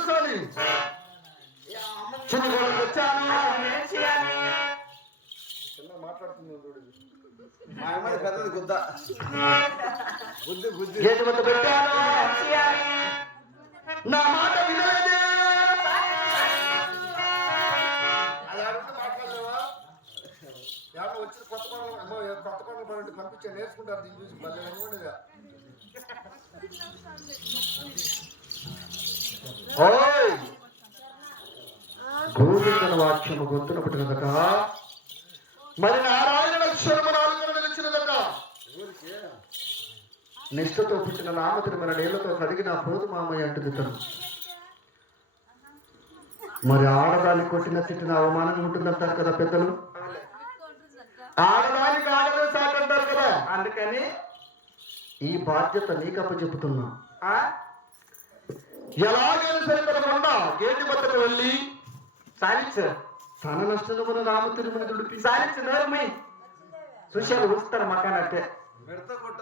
స్వామి చిన్న కూడా వచ్చాను మాట్లాడుతుంది మా అమ్మాయి పెద్దది గుద్ద బుద్ధి గేటు వద్ద పెట్టాను నా మాట వినలేదే అది అడిగితే మాట్లాడలేవా ఎవరు వచ్చి కొత్త పనులు పనులు పంపించా నేర్చుకుంటారు దీన్ని చూసి మళ్ళీ అనుకోండిగా ఓయ్ గోవిందన వాక్యము గొంతున పుట్టినదట మరి నారాయణ అక్షరము నాలుగు నిలిచినదట నిష్ఠతో పుట్టిన నామతిని మన నీళ్లతో కడిగిన పోదు మామయ్య అంటుంది తను మరి ఆడదాన్ని కొట్టిన తిట్టిన అవమానంగా ఉంటుందంటారు కదా పెద్దలు ఆడదానికి ఆడదే సాకంటారు కదా అందుకని ఈ బాధ్యత నీకప్ప చెబుతున్నా ఎలాగైనా సరే తనకుండా గేటు వద్దకు వెళ్ళి సాధించు తన నష్టమున రామ తిరుమల దుడిపి సాధించు నోరమి చూశారు ఊస్తారు మకానట్టే పెడతా కొట్ట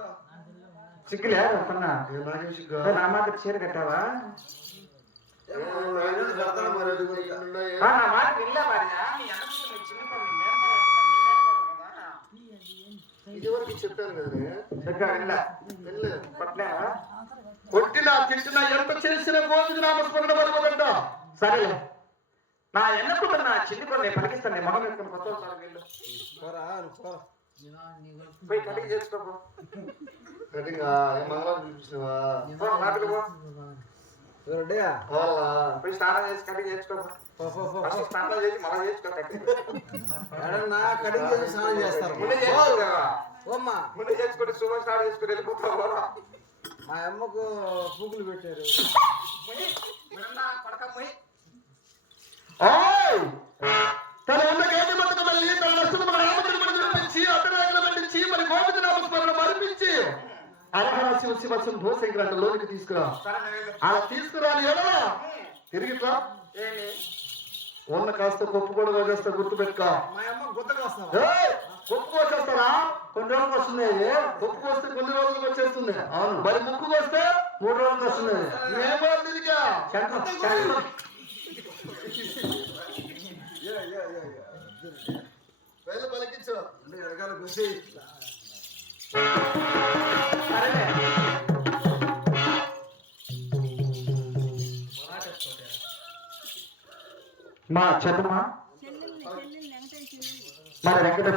సిగ్గులే వస్తున్నా నా మాట చీర కట్టావా నా మాట వినలే భార్య ఇదివరకు చెప్పాను కదా పట్లే కొట్టినా తిట్టినా ఎంత చేసిన గోవింద నామస్మరణ బరువుదంట సరేలే నా ఎన్నప్పుడు నా చిన్ని కొన్ని పలికిస్తాను నేను మొహం వేసుకుని కొత్త వెళ్ళు పోయి కటింగ్ చేసుకోపో మంగళవారం చూపించినవా పోయి స్నానం చేసి కటింగ్ చేసుకోపో స్నానం చేసి మళ్ళీ చేసుకో కటింగ్ చేసి స్నానం చేస్తారు ముందే చేసుకుంటే సుమ స్నానం చేసుకుని వెళ్ళిపోతావు మా అమ్మకు పూకులు పెట్టారు తన ఉన్న గేటు బతుకు వెళ్ళి తన నష్టం రామతిని అతను పండించి మరి గోవింద నామస్మరణ మరిపించి అరహర శివ శివసం భూశంకర లోనికి తీసుకురా అలా తీసుకురాని ఎలా తిరిగిట్లా ఉన్న కాస్త కొప్పు కూడా చేస్తా గుర్తు పెట్టుకో మా అమ్మ గుత్తగా వస్తావా కొప్పు కోసేస్తారా కొన్ని రోజులకు వస్తుంది కొప్పు కోస్తే కొన్ని రోజులకు వచ్చేస్తుంది అవును మరి ముక్కు కోస్తే 3 రోజులకు వస్తుంది ఏమో తిరిగా పలికించు రకాల కృషి మా చెప్పమ్మా మన వెంకట